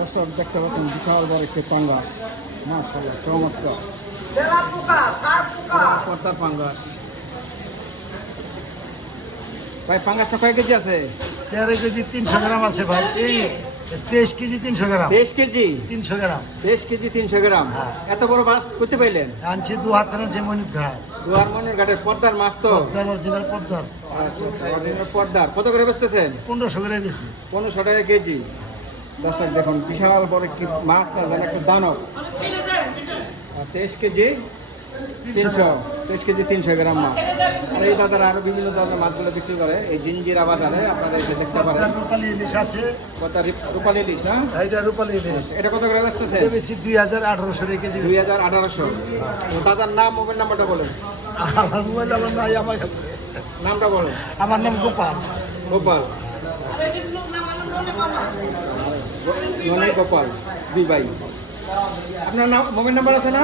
দর্শক দেখতে পাচ্ছেন বিশাল বড় একটি পাঙ্গা, মাশাআল্লাহ চমৎকার পদ্মার পাঙ্গা। ভাই পাঙ্গাসটা কয় কেজি আছে? 13 কেজি 300 গ্রাম আছে ভাই। এই 23 কেজি 300 গ্রাম। 23 কেজি 300 গ্রাম। 23 কেজি 300 গ্রাম। এত বড় মাছ করতে পাইলেন? আনছি 2 হাত যে মনির ঘাট। দুয়ার মনের ঘাটের পদ্মার মাছ তো? পদ্মার অরিজিনাল পদ্মার। অরিজিনাল পদ্মার। কত করে বেচতেছেন? 1500 করে বেশি। 1500 টাকা কেজি। দর্শক দেখুন বিশাল বড় একটি মাছ না জানেন, একটা দানব। 23 কেজি 300 গ্রাম মাছ। আর এই বাজারে আরো বিভিন্ন ধরনের মাছগুলো বিক্রি করে, এই জিঞ্জিরা বাজারে আপনারা এসে দেখতে পারেন। রূপালী ইলিশ আছে। রূপালী ইলিশ না? এইটা রূপালী ইলিশ। এটা কত করে বেচতেছে? বেশি 2800 টাকা কেজি। 2800। দাদার নাম, মোবাইল নাম্বারটা বলেন। আমার মোবাইল আমার নাই আমার কাছে। নামটা বলেন। আমার নাম গোপাল। গোপাল মনে গোপাল দুই ভাই। আপনার নাম, মোবাইল নাম্বার আছে না?